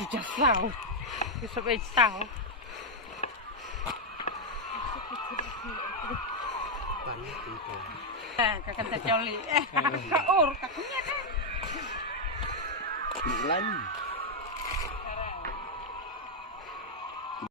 Sudah tahu. Bisa baik tahu. Kakak tak coli. Kaur, kakunya kan. Lagi.